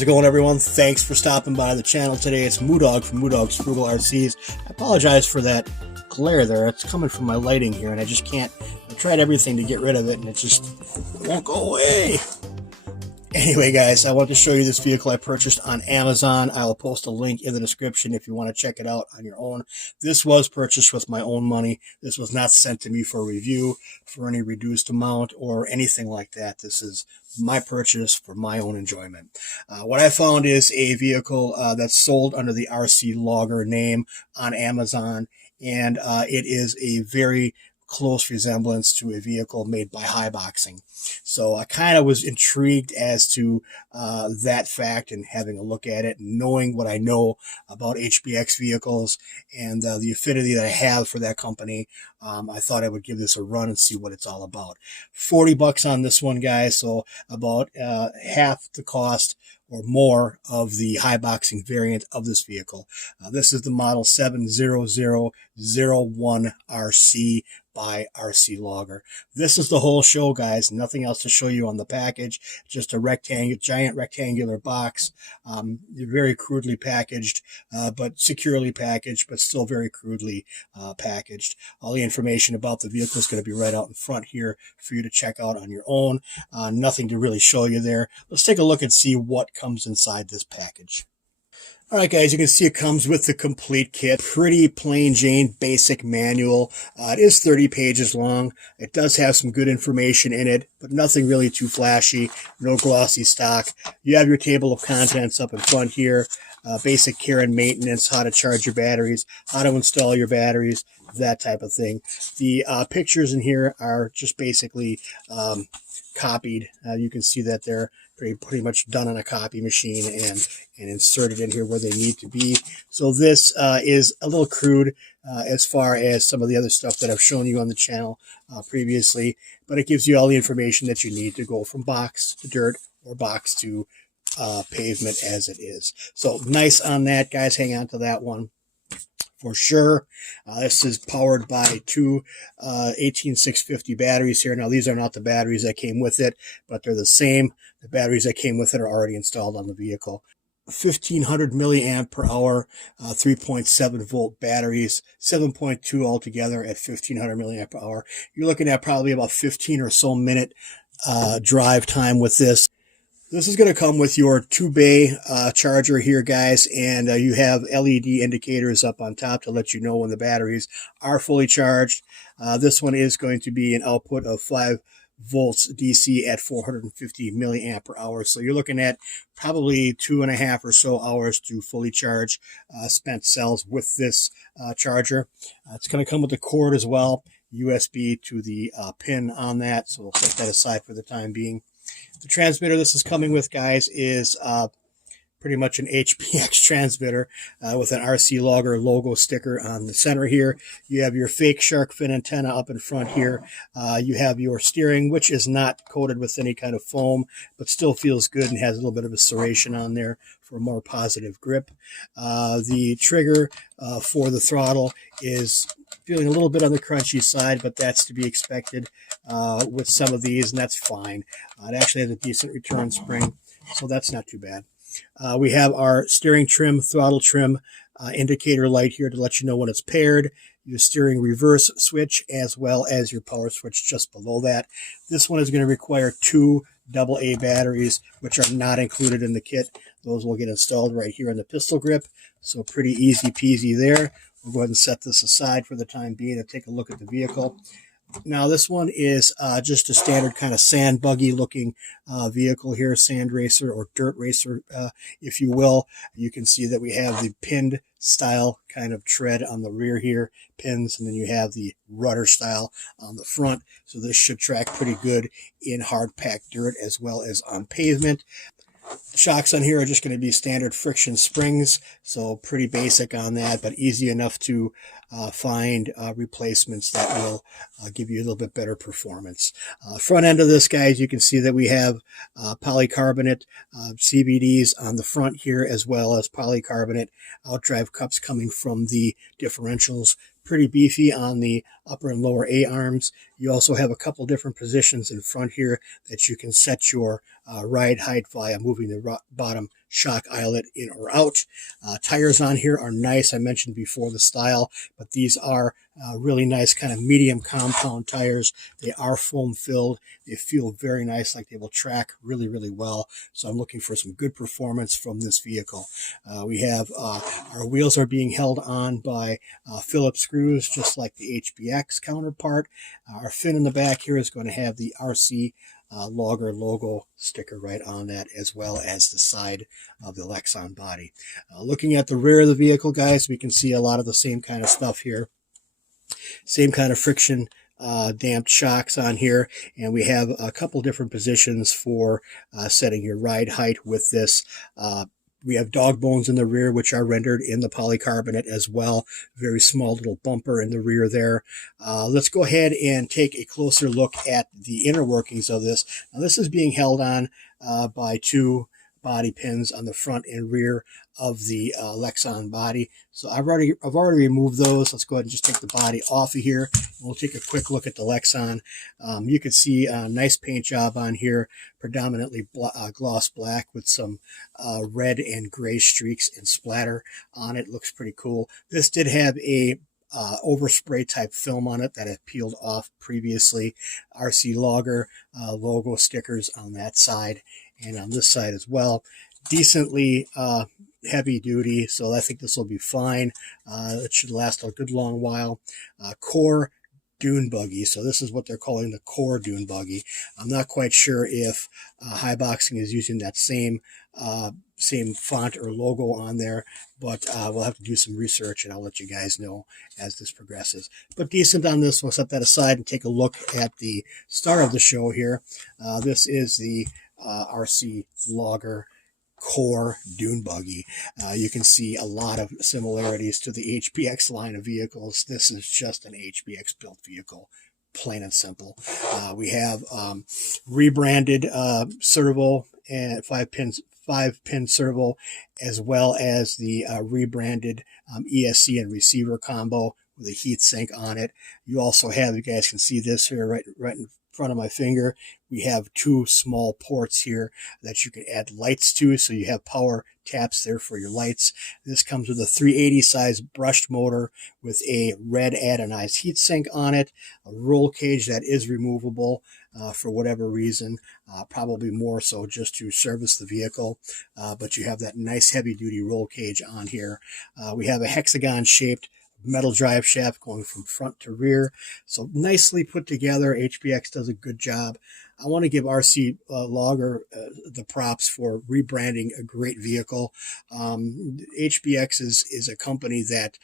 How's it going, everyone? Thanks for stopping by the channel today. It's Moodog from Moodog's Frugal RCs. I apologize for that glare there. It's coming from my lighting here, and I just can't. I tried everything to get rid of it, and it just won't go away. Anyway, guys, I want to show you this vehicle I purchased on Amazon. I will post a link in the description if you want to check it out on your own. This was purchased with my own money. This was not sent to me for review for any reduced amount or anything like that. This is my purchase for my own enjoyment. What I found is a vehicle that's sold under the RC Logger name on Amazon, and it is a very close resemblance to a vehicle made by HAIBOXIng. So I kind of was intrigued as to that fact, and having a look at it and knowing what I know about HBX vehicles and the affinity that I have for that company. I thought I would give this a run and see what it's all about. $40 on this one, guys. So about half the cost or more of the HAIBOXIng variant of this vehicle. This is the model 70001RC by RC Logger. This is the whole show, guys. Nothing else to show you on the package. Just a giant rectangular box. Very crudely packaged, but securely packaged, but still very crudely packaged. All the information about the vehicle is going to be right out in front here for you to check out on your own. Nothing to really show you there. Let's take a look and see what comes inside this package. All right, guys, you can see it comes with the complete kit. Pretty plain Jane basic manual. It is 30 pages long. It does have some good information in it, but nothing really too flashy. No glossy stock. You have your table of contents up in front here. Basic care and maintenance, how to charge your batteries, how to install your batteries, that type of thing. The pictures in here are just basically copied. You can see that they're pretty much done on a copy machine and inserted in here where they need to be. So this is a little crude as far as some of the other stuff that I've shown you on the channel previously, but it gives you all the information that you need to go from box to dirt or box to pavement as it is. So nice on that, guys. Hang on to that one for sure. This is powered by two 18650 batteries here. Now, these are not the batteries that came with it, but they're the same. The batteries that came with it are already installed on the vehicle. 1500 milliamp per hour, 3.7 volt batteries, 7.2 altogether at 1500 milliamp per hour. You're looking at probably about 15 or so minute drive time with this. This is going to come with your 2-bay charger here, guys, and you have LED indicators up on top to let you know when the batteries are fully charged. This one is going to be an output of 5 volts DC at 450 milliamp per hour. So you're looking at probably 2.5 or so hours to fully charge spent cells with this charger. It's going to come with the cord as well, USB to the pin on that. So we'll set that aside for the time being. The transmitter this is coming with, guys, is pretty much an HBX transmitter with an RC Logger logo sticker on the center here. You have your fake shark fin antenna up in front here. You have your steering, which is not coated with any kind of foam, but still feels good and has a little bit of a serration on there for a more positive grip. The trigger for the throttle is feeling a little bit on the crunchy side, but that's to be expected with some of these, and that's fine. It actually has a decent return spring, so that's not too bad. We have our steering trim, throttle trim indicator light here to let you know when it's paired, your steering reverse switch, as well as your power switch just below that. This one is going to require 2 AA batteries, which are not included in the kit. Those will get installed right here in the pistol grip, so pretty easy peasy there. We'll go ahead and set this aside for the time being and take a look at the vehicle. Now, this one is just a standard kind of sand buggy looking vehicle here, sand racer or dirt racer, if you will. You can see that we have the pinned style kind of tread on the rear here, pins, and then you have the rudder style on the front. So this should track pretty good in hard packed dirt as well as on pavement. Shocks on here are just going to be standard friction springs, so pretty basic on that, but easy enough to find replacements that will give you a little bit better performance. Front end of this, guys, you can see that we have polycarbonate CVDs on the front here, as well as polycarbonate outdrive cups coming from the differentials. Pretty beefy on the upper and lower A arms. You also have a couple different positions in front here that you can set your ride height via moving the bottom shock eyelet in or out. Tires on here are nice. I mentioned before the style, but these are really nice kind of medium compound tires. They are foam filled. They feel very nice, like they will track really, really well. So I'm looking for some good performance from this vehicle. We have our wheels are being held on by Phillips screws, just like the HBX counterpart. Our fin in the back here is going to have the RC Logger logo sticker right on that, as well as the side of the Lexan body. Looking at the rear of the vehicle, guys, we can see a lot of the same kind of stuff here. Same kind of friction damped shocks on here, and we have a couple different positions for setting your ride height with this. We have dog bones in the rear, which are rendered in the polycarbonate as well. Very small little bumper in the rear there. Let's go ahead and take a closer look at the inner workings of this. Now, this is being held on by two body pins on the front and rear of the Lexan body. So I've already removed those. Let's go ahead and just take the body off of here. We'll take a quick look at the Lexan. You can see a nice paint job on here, predominantly gloss black with some red and gray streaks and splatter on it. Looks pretty cool. This did have a overspray type film on it that had peeled off previously. RC Logger logo stickers on that side and on this side as well. Decently heavy duty, so I think this will be fine. It should last a good long while. Core dune buggy, so this is what they're calling the core dune buggy. I'm not quite sure if HAIBOXING is using that same font or logo on there, but we'll have to do some research and I'll let you guys know as this progresses. But decent on this. We'll set that aside and take a look at the star of the show here. This is the RC Logger core dune buggy. You can see a lot of similarities to the HBX line of vehicles. This is just an HBX built vehicle, plain and simple. We have rebranded servo and 5-pin servo, as well as the rebranded ESC and receiver combo with a heat sink on it. You also have, you guys can see this here right in front of my finger, we have two small ports here that you can add lights to, so you have power taps there for your lights. This comes with a 380 size brushed motor with a red anodized heatsink on it, a roll cage that is removable for whatever reason, probably more so just to service the vehicle, but you have that nice heavy duty roll cage on here. We have a hexagon shaped metal drive shaft going from front to rear, so nicely put together. HBX does a good job. I want to give RC Logger the props for rebranding a great vehicle. HBX is a company that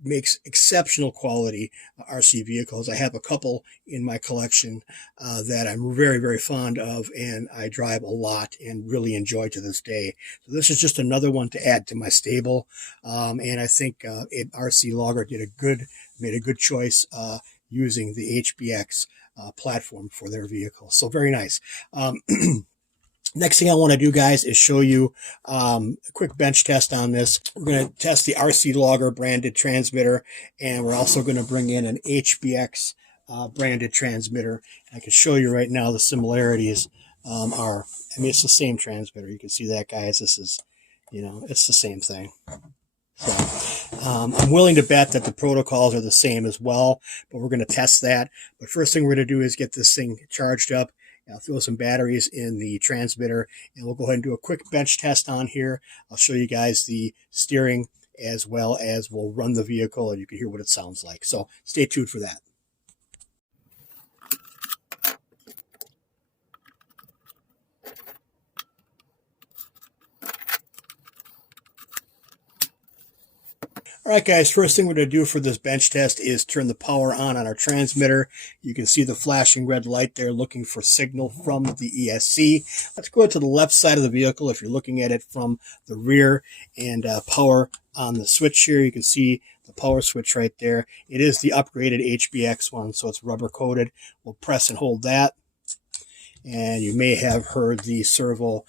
makes exceptional quality RC vehicles. I have a couple in my collection that I'm very, very fond of, and I drive a lot and really enjoy to this day. So this is just another one to add to my stable, and I think RC Logger made a good choice using the HBX platform for their vehicle. So very nice. Next thing I want to do, guys, is show you a quick bench test on this. We're going to test the RC Logger branded transmitter, and we're also going to bring in an HBX branded transmitter. I can show you right now the similarities are, I mean, it's the same transmitter. You can see that, guys. This is, it's the same thing. So I'm willing to bet that the protocols are the same as well, but we're going to test that. But first thing we're going to do is get this thing charged up. I'll throw some batteries in the transmitter, and we'll go ahead and do a quick bench test on here. I'll show you guys the steering, as well as we'll run the vehicle and you can hear what it sounds like. So stay tuned for that. All right, guys, first thing we're going to do for this bench test is turn the power on our transmitter. You can see the flashing red light there looking for signal from the ESC. Let's go to the left side of the vehicle if you're looking at it from the rear, and power on the switch here. You can see the power switch right there. It is the upgraded HBX one, so it's rubber coated. We'll press and hold that, and you may have heard the servo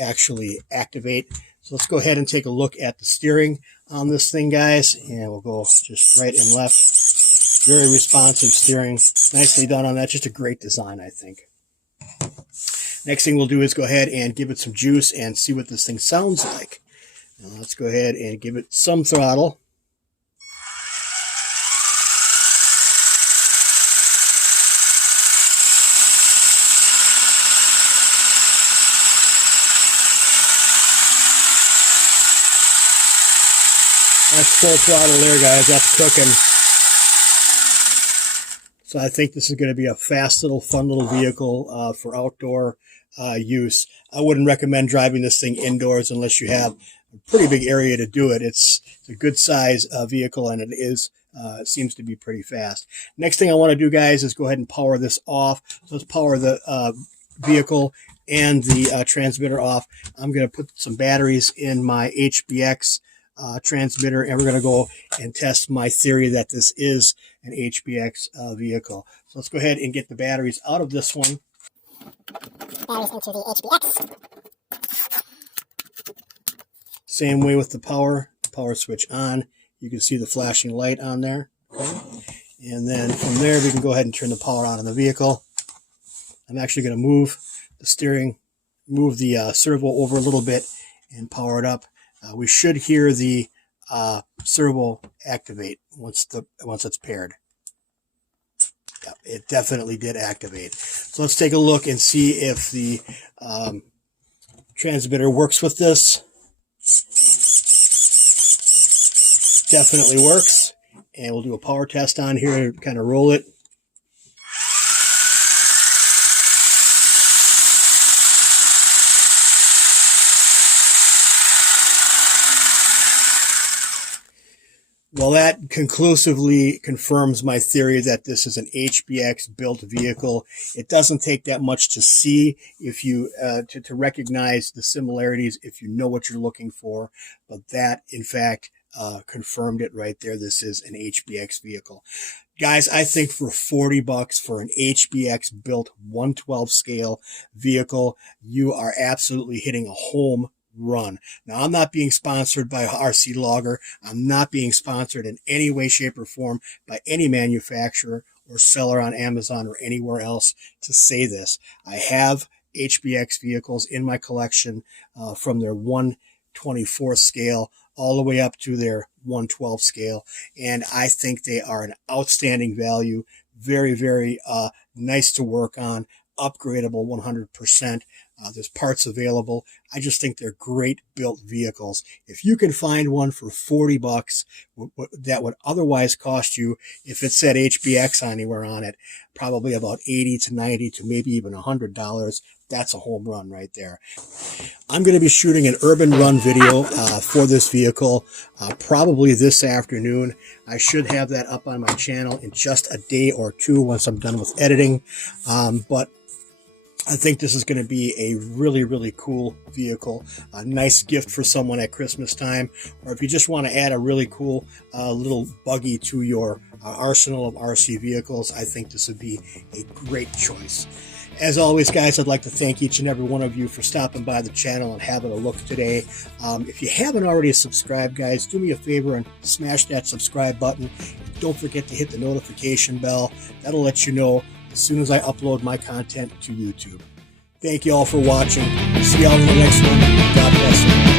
actually activate. So let's go ahead and take a look at the steering on this thing, guys, and we'll go just right and left. Very responsive steering. Nicely done on that. Just a great design, I think. Next thing we'll do is go ahead and give it some juice and see what this thing sounds like. Now let's go ahead and give it some throttle. That's full throttle there, guys. That's cooking. So I think this is going to be a fast little, fun little vehicle for outdoor use. I wouldn't recommend driving this thing indoors unless you have a pretty big area to do it. It's a good size vehicle, and it seems to be pretty fast. Next thing I want to do, guys, is go ahead and power this off. So let's power the vehicle and the transmitter off. I'm going to put some batteries in my HBX transmitter, and we're going to go and test my theory that this is an HBX vehicle. So let's go ahead and get the batteries out of this one. Batteries into the HBX. Same way with the power switch on. You can see the flashing light on there. Okay. And then from there, we can go ahead and turn the power on in the vehicle. I'm actually going to move the steering, move the servo over a little bit and power it up. We should hear the servo activate once it's paired. Yeah, it definitely did activate. So let's take a look and see if the transmitter works with this. Definitely works. And we'll do a power test on here to kind of roll it. Well, that conclusively confirms my theory that this is an HBX built vehicle. It doesn't take that much to see if you to recognize the similarities if you know what you're looking for. But that, in fact, confirmed it right there. This is an HBX vehicle. Guys, I think for $40 for an HBX built 112 scale vehicle, you are absolutely hitting a home run. Now, I'm not being sponsored by RC Logger. I'm not being sponsored in any way, shape, or form by any manufacturer or seller on Amazon or anywhere else to say this. I have HBX vehicles in my collection from their 1/24 scale all the way up to their 1/12 scale, and I think they are an outstanding value. Very, very nice to work on. Upgradable 100%. There's parts available. I just think they're great built vehicles. If you can find one for $40 that would otherwise cost you, if it said HBX anywhere on it, probably about $80 to $90 to maybe even $100, that's a home run right there. I'm going to be shooting an urban run video for this vehicle probably this afternoon. I should have that up on my channel in just a day or two once I'm done with editing. But I think this is going to be a really, really cool vehicle. A nice gift for someone at Christmas time. Or if you just want to add a really cool little buggy to your arsenal of RC vehicles, I think this would be a great choice. As always, guys, I'd like to thank each and every one of you for stopping by the channel and having a look today. If you haven't already subscribed, guys, do me a favor and smash that subscribe button. Don't forget to hit the notification bell. That'll let you know as soon as I upload my content to YouTube. Thank you all for watching. See y'all in the next one. God bless you.